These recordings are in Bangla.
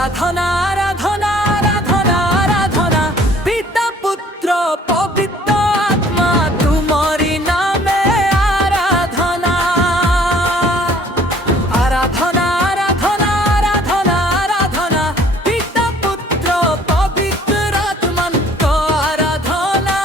আরাধনা আরাধনা আরাধনা আরাধনা পিতা পুত্র পবিত্র আত্মা তোমারি নামে আরাধনা আরাধনা আরাধনা আরাধনা আরাধনা পিতা পুত্র পবিত্র আত্মান্ত আরাধনা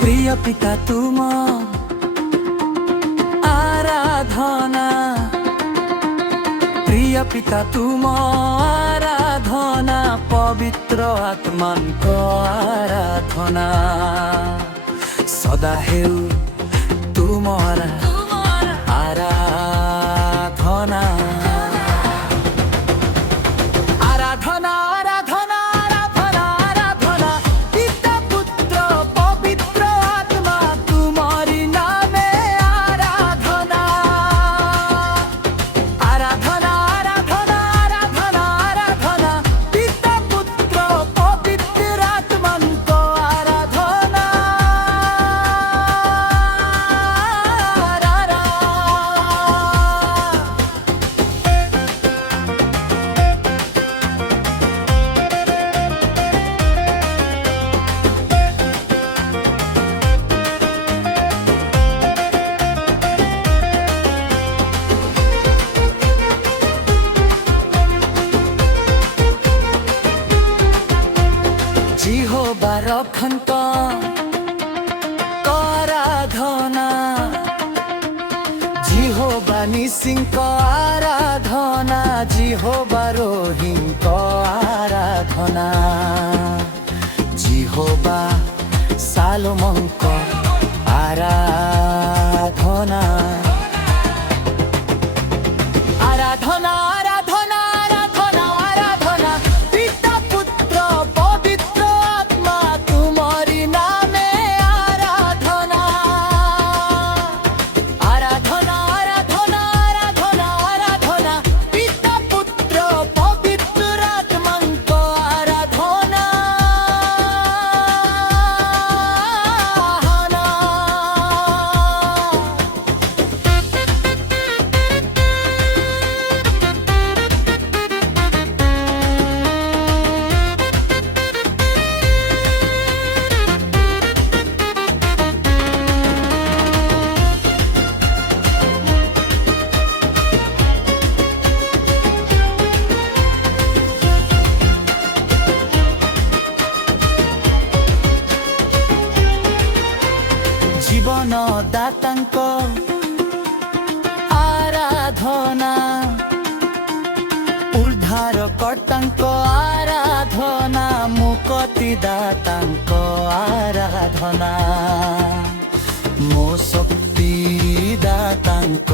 প্রিয় পিতা তুম আরাধনা প্রিয় পিতা তুম আরাধনা পবিত্র আত্মাଙ୍କ আরাধনা সদা হেউ তুমর আরাধনা আরাধনা আরাধনা আরাধনা আরাধনা পিতা পুত্র পবিত্র আত্মা তোমারি নামে আরাধনা আরাধনা আরাধনা আরাধনা আরাধনা পিতা পুত্র পবিত্র আত্মান্ত আরাধনা জিহোবা রক্ষন্ত আরাধনা জিহোবা নিসিঙ্ক আরাধনা জিহোবা রোহিঙ্ক আরাধনা জিহোবা সালোমঙ্ক আরাধনা আরাধনা আরাধনা আরাধনা আরাধনা পিতা পুত্র পবিত্র আত্মা তোমারি নামে আরাধনা আরাধনা আরাধনা আরাধনা আরাধনা পিতা পুত্র পবিত্র আত্মাଙ୍କ আরাধনা জীবন দাতাଙ୍କ আরাধনা উদ্ধার কর্তাଙ୍କ আরাধনা মুক্তি দাতাଙ୍କ আরাধনা ମୋ ଶକ୍ତି ଦାତାଙ୍କ